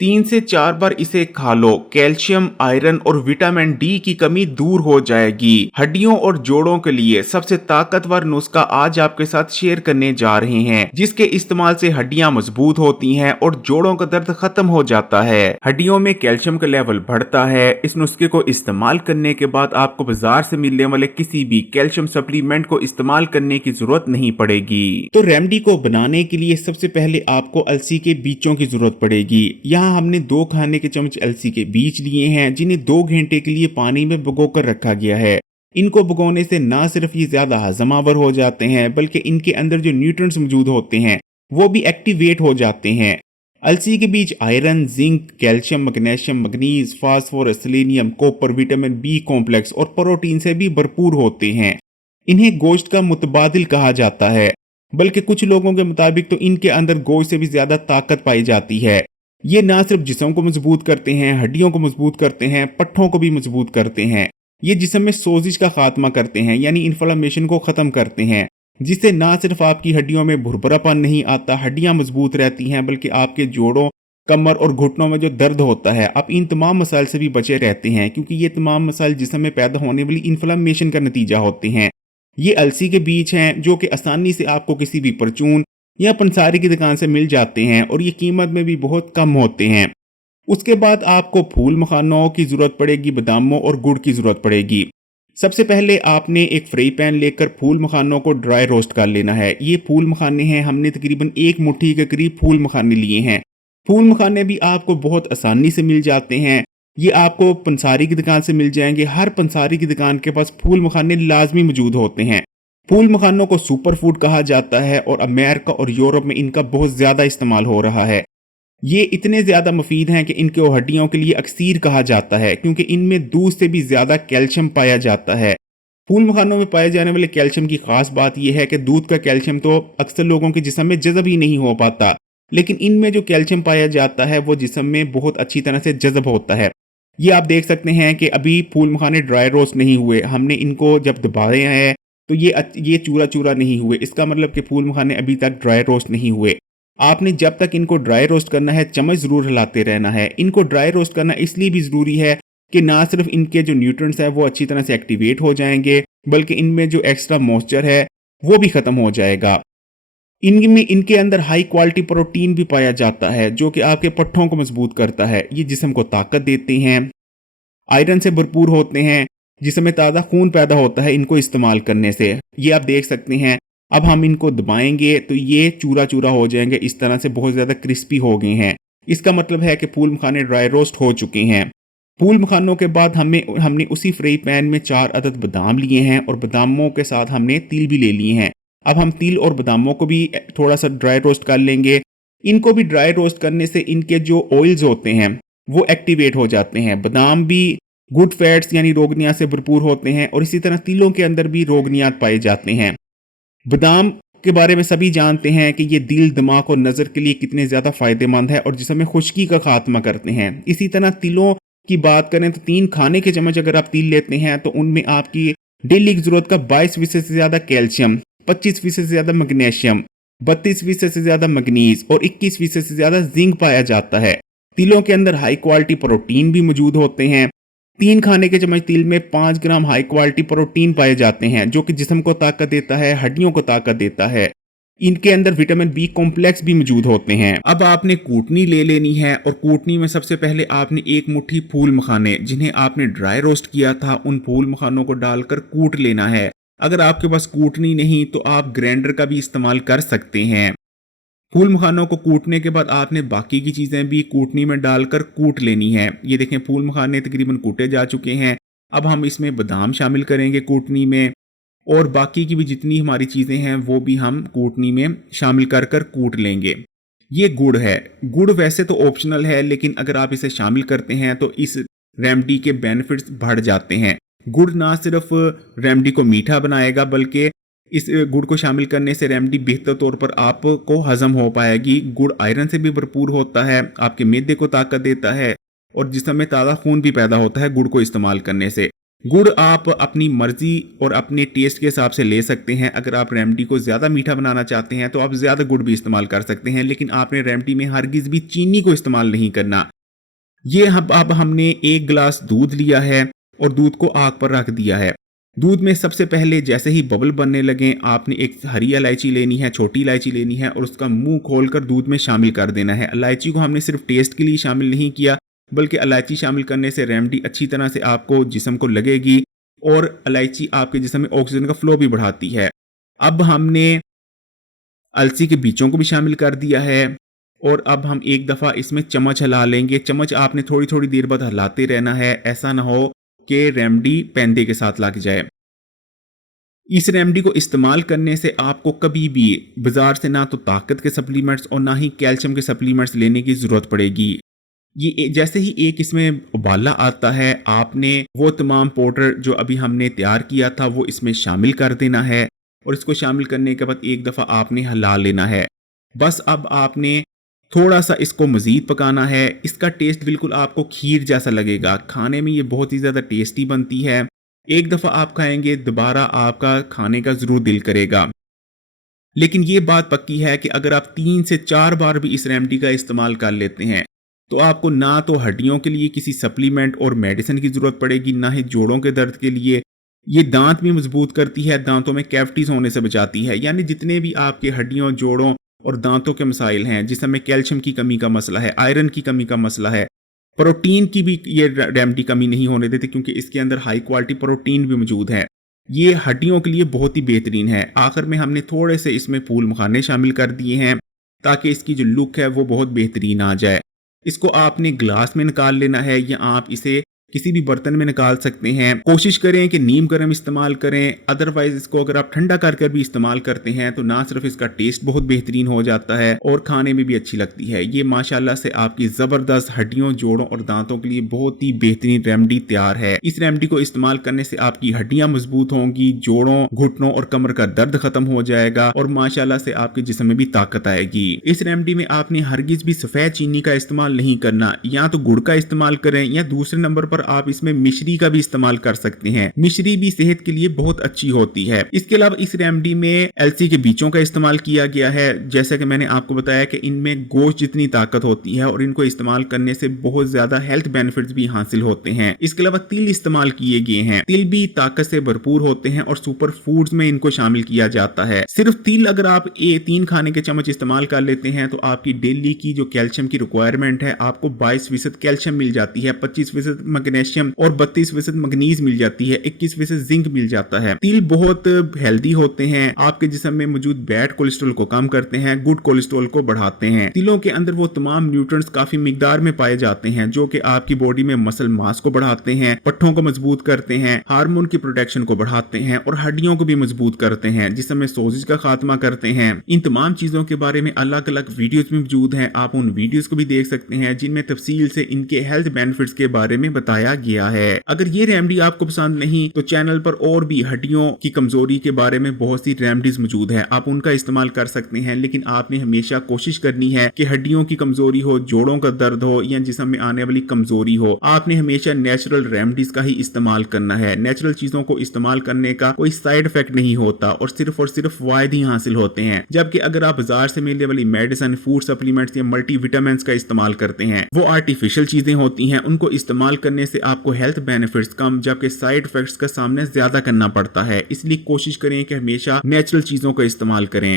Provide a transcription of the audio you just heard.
3 से 4 बार इसे खा लो। कैल्शियम, आयरन और विटामिन डी की कमी दूर हो जाएगी। हड्डियों और जोड़ों के लिए सबसे ताकतवर नुस्खा आज आपके साथ शेयर करने जा रहे हैं, जिसके इस्तेमाल से हड्डियां मजबूत होती हैं और जोड़ों का दर्द खत्म हो जाता है। हड्डियों में कैल्शियम का लेवल बढ़ता है। इस नुस्खे को इस्तेमाल करने के बाद आपको बाजार से मिलने वाले किसी भी कैल्शियम सप्लीमेंट को इस्तेमाल करने की जरूरत नहीं पड़ेगी। तो रेमेडी को बनाने के लिए सबसे पहले आपको अलसी के बीजों की जरूरत पड़ेगी। यहाँ हमने 2 खाने के चम्मच अलसी के बीज लिए हैं, जिन्हें 2 घंटे के लिए पानी में भिगोकर रखा गया है। इनको भिगोने से ना सिर्फ ये ज्यादा हजमावर हो जाते हैं, बल्कि इनके अंदर जो न्यूट्रिएंट्स मौजूद होते हैं वो भी एक्टिवेट हो जाते हैं। अलसी के बीज iron, zinc, calcium, magnesium, manganese, phosphorus, selenium, copper, vitamin B complex और प्रोटीन से भी भरपूर होते हैं। इन्हें गोश्त का मुतबादिल कहा जाता है, बल्कि कुछ लोगों के मुताबिक तो इनके अंदर गोश्त से भी ज्यादा ताकत पाई जाती है। ये ना सिर्फ जिस्म को मजबूत करते हैं, हड्डियों को मजबूत करते हैं, पट्ठों को भी मजबूत करते हैं। ये जिस्म में सोजिश का खात्मा करते हैं, यानी इन्फ्लेमेशन को खत्म करते हैं, जिससे ना सिर्फ आपकी हड्डियों में भुरभुरापन नहीं आता, हड्डियां मजबूत रहती हैं, बल्कि आपके जोड़ों, कमर और घुटनों में जो दर्द होता है, आप इन तमाम मसाइल से भी बचे रहते हैं, क्योंकि ये तमाम मसाइल जिस्म में पैदा होने वाली इन्फ्लेमेशन का नतीजा होते हैं। ये अलसी के बीज हैं जो कि आसानी से आपको किसी भी परचून या पंसारी की दुकान से मिल जाते हैं और ये कीमत में भी बहुत कम होते हैं। उसके बाद आपको फूल मखानों की जरूरत पड़ेगी, बादामों और गुड़ की जरूरत पड़ेगी। सबसे पहले आपने एक फ्राई पैन लेकर फूल मखानों को ड्राई रोस्ट कर लेना है। ये फूल मखाने हैं, हमने तकरीबन 1 मुट्ठी के करीब फूल मखाने लिए हैं। फूल मखाने भी आपको बहुत आसानी से मिल जाते हैं। ये आपको पंसारी की दुकान से मिल जाएंगे। हर पंसारी की दुकान के पास फूल मखाने लाजमी मौजूद होते हैं। फूल मखानों को सुपर फूड कहा जाता है और अमेरिका और यूरोप में इनका बहुत ज्यादा इस्तेमाल हो रहा है। ये इतने ज्यादा मुफीद हैं कि इनको हड्डियों के लिए अक्सीर कहा जाता है, क्योंकि इनमें दूध से भी ज्यादा कैल्शियम पाया जाता है। फूल मखानों में पाए जाने वाले कैल्शियम की खास बात यह है कि दूध का कैल्शियम तो अक्सर लोगों के जिस्म में जज़ब ही नहीं हो पाता, लेकिन इनमें जो कैल्शियम पाया जाता है वो जिस्म में बहुत अच्छी तरह से जज़ब होता है। ये आप देख सकते हैं कि अभी फूल मखाने ड्राई रोस्ट नहीं हुए, हमने इनको जब दबाए हैं तो ये चूरा चूरा नहीं हुए। इसका मतलब कि फूल मखाने अभी तक ड्राई रोस्ट नहीं हुए। आपने जब तक इनको ड्राई रोस्ट करना है चम्मच जरूर हिलाते रहना है। इनको ड्राई रोस्ट करना इसलिए भी जरूरी है कि ना सिर्फ इनके जो न्यूट्रिएंट्स है वो अच्छी तरह से एक्टिवेट हो जाएंगे, बल्कि इनमें जो एक्स्ट्रा मॉइस्चर है वो भी खत्म हो जाएगा। इनमें इनके अंदर हाई क्वालिटी प्रोटीन भी पाया जाता है, जो कि आपके पट्ठों को मजबूत करता है। ये जिस्म को ताकत देते हैं, आयरन से भरपूर होते हैं, जिसमें ताज़ा खून पैदा होता है इनको इस्तेमाल करने से। ये आप देख सकते हैं। अब हम इनको दबाएंगे तो ये चूरा चूरा हो जाएंगे, इस तरह से बहुत ज़्यादा क्रिस्पी हो गए हैं। इसका मतलब है कि फूल मखाने ड्राई रोस्ट हो चुके हैं। फूल मखानों के बाद हमने उसी फ्राई पैन में 4 अदद बादाम लिए हैं और बादामों के साथ हमने तिल भी ले लिए हैं। अब हम तिल और बादामों को भी थोड़ा सा ड्राई रोस्ट कर लेंगे। इनको भी ड्राई रोस्ट करने से इनके जो ऑयल्स होते हैं वो एक्टिवेट हो जाते हैं। बादाम भी गुड फैट्स यानी रोगनियात से भरपूर होते हैं और इसी तरह तिलों के अंदर भी रोगनियात पाए जाते हैं। बादाम के बारे में सभी जानते हैं कि ये दिल, दिमाग और नज़र के लिए कितने ज़्यादा फायदेमंद है और जिसमें खुश्की का खात्मा करते हैं। इसी तरह तिलों की बात करें तो 3 खाने के चम्मच अगर आप तिल लेते हैं तो उनमें आपकी डेली की जरूरत का 22% से ज़्यादा कैल्शियम, 25% से ज़्यादा मैग्नीशियम, 32% से ज़्यादा मैग्नीज और 21% से ज़्यादा जिंक पाया जाता है। तिलों के अंदर हाई क्वालिटी प्रोटीन भी मौजूद होते हैं। 3 खाने के चम्मच तिल में 5 ग्राम हाई क्वालिटी प्रोटीन पाए जाते हैं, जो कि जिस्म को ताकत देता है, हड्डियों को ताकत देता है। इनके अंदर विटामिन बी कॉम्प्लेक्स भी मौजूद होते हैं। अब आपने कूटनी ले लेनी है और कूटनी में सबसे पहले आपने 1 मुट्ठी फूल मखाने जिन्हें आपने ड्राई रोस्ट किया था उन फूल मखानों को डालकर कूट लेना है। अगर आपके पास कूटनी नहीं तो आप ग्राइंडर का भी इस्तेमाल कर सकते हैं। फूल मखानों को कूटने के बाद आपने बाकी की चीज़ें भी कूटनी में डालकर कूट लेनी है। ये देखें फूल मखाने तकरीबन कूटे जा चुके हैं। अब हम इसमें बादाम शामिल करेंगे कूटनी में और बाकी की भी जितनी हमारी चीज़ें हैं वो भी हम कूटनी में शामिल कर कर कूट लेंगे। ये गुड़ है। गुड़ वैसे तो ऑप्शनल है, लेकिन अगर आप इसे शामिल करते हैं तो इस रेमेडी के बेनिफिट्स बढ़ जाते हैं। गुड़ ना सिर्फ रेमेडी को मीठा बनाएगा, बल्कि इस गुड़ को शामिल करने से रेमेडी बेहतर तौर पर आपको हजम हो पाएगी। गुड़ आयरन से भी भरपूर होता है, आपके मैदे को ताकत देता है और जिस्म में ताज़ा खून भी पैदा होता है गुड़ को इस्तेमाल करने से। गुड़ आप अपनी मर्जी और अपने टेस्ट के हिसाब से ले सकते हैं। अगर आप रेमडी को ज़्यादा मीठा बनाना चाहते हैं तो आप ज़्यादा गुड़ भी इस्तेमाल कर सकते हैं, लेकिन आपने रेमडी में हरगिज़ भी चीनी को इस्तेमाल नहीं करना। ये अब हमने 1 गिलास दूध लिया है और दूध को आग पर रख दिया है। दूध में सबसे पहले जैसे ही बबल बनने लगे, आपने एक हरी इलायची लेनी है, छोटी इलायची लेनी है और उसका मुंह खोलकर दूध में शामिल कर देना है। इलायची को हमने सिर्फ टेस्ट के लिए शामिल नहीं किया, बल्कि इलायची शामिल करने से रेमडी अच्छी तरह से आपको जिस्म को लगेगी और इलायची आपके जिस्म में ऑक्सीजन का फ्लो भी बढ़ाती है। अब हमने अलसी के बीजों को भी शामिल कर दिया है और अब हम एक दफ़ा इसमें चम्मच हिला लेंगे। चम्मच आपने थोड़ी थोड़ी देर बाद हिलाते रहना है, ऐसा ना हो कि रेमडी पैंदे के साथ लग जाए। इस रेमडी को इस्तेमाल करने से आपको कभी भी बाजार से ना तो ताकत के सप्लीमेंट्स और ना ही कैल्शियम के सप्लीमेंट्स लेने की ज़रूरत पड़ेगी। ये जैसे ही एक इसमें उबाला आता है, आपने वो तमाम पाउडर जो अभी हमने तैयार किया था वो इसमें शामिल कर देना है और इसको शामिल करने के बाद एक दफ़ा आपने हिला लेना है। बस अब आपने थोड़ा सा इसको मज़ीद पकाना है। इसका टेस्ट बिल्कुल आपको खीर जैसा लगेगा। खाने में ये बहुत ही ज़्यादा टेस्टी बनती है। एक दफ़ा आप खाएंगे, दोबारा आपका खाने का ज़रूर दिल करेगा। लेकिन ये बात पक्की है कि अगर आप 3 से 4 बार भी इस रेमडी का इस्तेमाल कर लेते हैं तो आपको ना तो हड्डियों के लिए किसी सप्लीमेंट और मेडिसिन की ज़रूरत पड़ेगी, ना ही जोड़ों के दर्द के लिए। ये दांत भी मजबूत करती है, दांतों में कैविटीज़ होने से बचाती है। यानी जितने भी आपके हड्डियों, जोड़ों और दांतों के मसाइल हैं, जिसमें कैल्शियम की कमी का मसला है, आयरन की कमी का मसला है, प्रोटीन की भी ये रेमडी कमी नहीं होने देती, क्योंकि इसके अंदर हाई क्वालिटी प्रोटीन भी मौजूद है। ये हड्डियों के लिए बहुत ही बेहतरीन है। आखिर में हमने थोड़े से इसमें फूल मखाने शामिल कर दिए हैं ताकि इसकी जो लुक है वो बहुत बेहतरीन आ जाए। इसको आपने ग्लास में निकाल लेना है या आप इसे किसी भी बर्तन में निकाल सकते हैं। कोशिश करें कि नीम गर्म इस्तेमाल करें, अदरवाइज इसको अगर आप ठंडा कर भी इस्तेमाल करते हैं तो ना सिर्फ इसका टेस्ट बहुत बेहतरीन हो जाता है और खाने में भी अच्छी लगती है। ये माशाल्लाह से आपकी जबरदस्त हड्डियों, जोड़ों और दांतों के लिए बहुत ही बेहतरीन रेमडी तैयार है। इस रेमडी को इस्तेमाल करने से आपकी हड्डियां मजबूत होंगी, जोड़ों, घुटनों और कमर का दर्द खत्म हो जाएगा और माशाल्लाह से आपके जिस्म में भी ताकत आएगी। इस रेमडी में आपने हरगिज भी सफेद चीनी का इस्तेमाल नहीं करना, या तो गुड़ का इस्तेमाल करें या दूसरे नंबर पर आप इसमें मिश्री का भी इस्तेमाल कर सकते हैं। मिश्री भी सेहत के लिए बहुत अच्छी होती है। इसके अलावा इस रेमडी में अलसी के बीजों का इस्तेमाल किया गया है। जैसा कि मैंने आपको बताया कि इनमें गोश्त जितनी ताकत होती है और इनको इस्तेमाल करने से बहुत ज्यादा हेल्थ बेनिफिट्स भी हासिल होते हैं। इसके अलावा तिल इस्तेमाल किए गए हैं। तिल भी ताकत से भरपूर होते हैं और सुपर फूड्स में इनको शामिल किया जाता है। सिर्फ तिल अगर आप 3 खाने के चम्मच इस्तेमाल कर लेते हैं तो आपकी डेली की जो कैल्शियम की रिक्वायरमेंट है, आपको 22% कैल्शियम मिल जाती है, 25% मैग्नीशियम और 32% मैग्नीज मिल जाती है, 21% जिंक मिल जाता है। तिल बहुत हेल्दी होते हैं, आपके जिस्म में मौजूद बैड कोलेस्ट्रॉल को कम करते हैं, गुड कोलेस्ट्रॉल को बढ़ाते हैं। तिलों के अंदर वो तमाम न्यूट्रिएंट्स काफी मिकदार में पाए जाते हैं जो कि आपकी बॉडी में मसल मास को बढ़ाते हैं, पट्टों को मजबूत करते हैं, हार्मोन की प्रोटेक्शन को बढ़ाते हैं और हड्डियों को भी मजबूत करते हैं, जिसमें में सोजिश का खात्मा करते हैं। इन तमाम चीजों के बारे में अलग अलग वीडियोस में मौजूद हैं, आप उन वीडियोस को भी देख सकते हैं जिनमें तफसील से इनके हेल्थ बेनिफिट्स के बारे में बताया गया है। अगर ये रेमडी आपको पसंद नहीं तो चैनल पर और भी हड्डियों की कमजोरी के बारे में बहुत सी रेमडीज मौजूद है, आप उनका इस्तेमाल कर सकते हैं। लेकिन आपने हमेशा कोशिश करनी है कि हड्डियों की कमजोरी हो, जोड़ों का दर्द हो या जिस्म में आने वाली कमजोरी हो, आपने हमेशा नेचुरल रेमडीज का ही इस्तेमाल करना है। नेचुरल चीजों को इस्तेमाल करने का कोई साइड इफेक्ट नहीं होता और सिर्फ फायदे ही हासिल होते हैं। जबकि अगर आप बाजार से मिलने वाली मेडिसिन, फूड सप्लीमेंट्स या मल्टीविटामिन्स का इस्तेमाल करते हैं, वो आर्टिफिशियल चीजें होती हैं। उनको इस्तेमाल करने से आपको हेल्थ बेनिफिट्स कम जबकि साइड इफेक्ट्स का सामना ज्यादा करना पड़ता है। इसलिए कोशिश करें कि हमेशा नेचुरल चीजों का इस्तेमाल करें।